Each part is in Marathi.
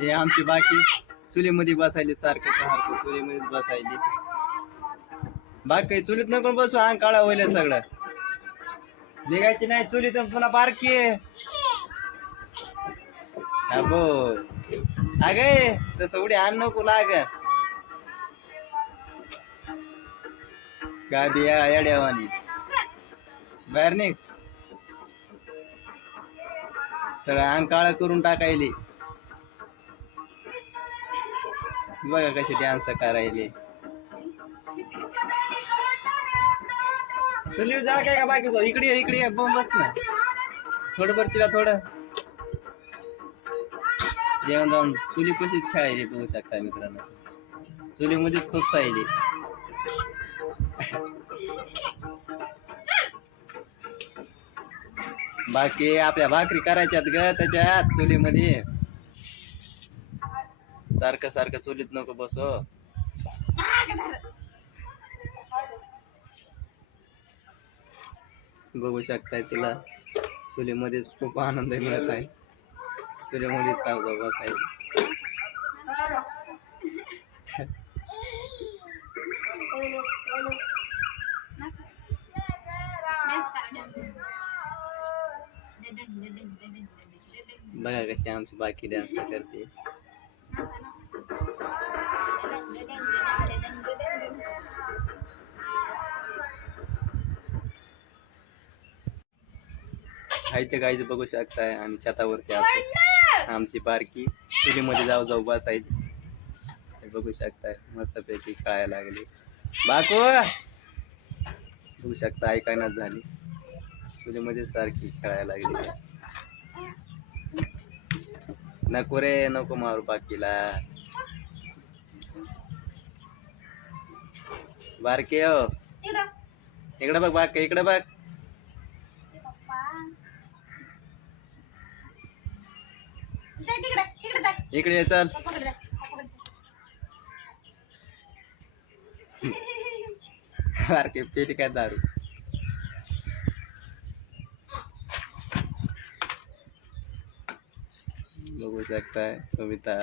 हे आमची बाकी चुलीमध्ये बसायली सारखं सारखं चुलीमध्ये बसायली. बाकी चुलीत नको बसू अंग काळा होईल सगळं. निघायची नाही चुलीत पुन्हा बारकी आहे. अबो अगे तसं उडी आण नको लाग. गादी या येड्यावानी. बाहेर निघ. सगळं अंग काळं करून टाकायली. बघा कशी डान्स करायले. चल जा काय का बाकी इकडे ये, इकडे बम बस ना. थोडं बर तिला थोडं. जेवण जाऊन चुली कशीच खेळायची बघू शकता मित्रांनो. चुलीमध्येच खूप सायली. बाकी आपल्या भाकरी करायच्यात ग त्याच्यात चुलीमध्ये. सारखं सारखं चुलीत नको बसो. बघू शकताय तिला. चुलीमध्येच खूप आनंद मिळत आहे. चुलीमध्ये बस आहे बघा कशी आमची बाकी डान्स करते. खायचं खायचं बघू शकताय आणि छतावरती आपण आमची बारकी चुलीमध्ये जाऊ जाऊ बसायची. हे बघू शकताय मस्तपैकी कळायला लागली. बाकू! बघू शकता ऐकायनाच झाली. चुलीमध्ये सारखी खेळायला लागली. नको रे नको मारू बाकीला बारके हो इकडे बघ बाक इकडे बघ इकडे ये चल बारके पेटी काय दारू बघू शकताय. कविता.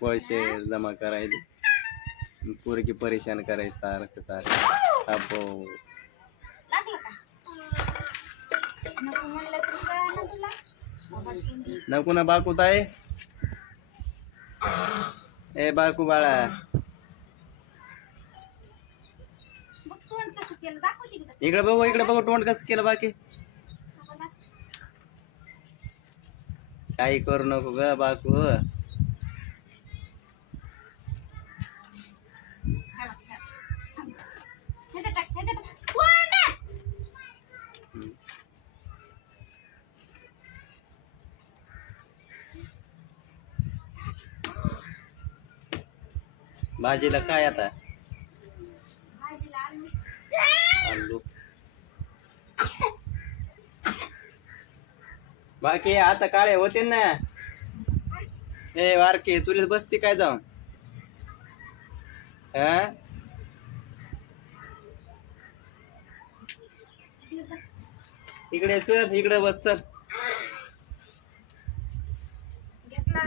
पैसे जमा करायचे पोरगी परेशान करायचं सारखं सारखं. अबो नको ना बाकू ताय ए बाकू बाळा. इकडे बघू इकडे बघू तोंड कसं केलं बाकी? काही करू नको ग बाकू. भाजीला काय आता? चाललो बाकी आता काळे होते ना. ए वारके चुलीत बसती काय जाऊन? इकडे चल इकडे बस चल. घेतला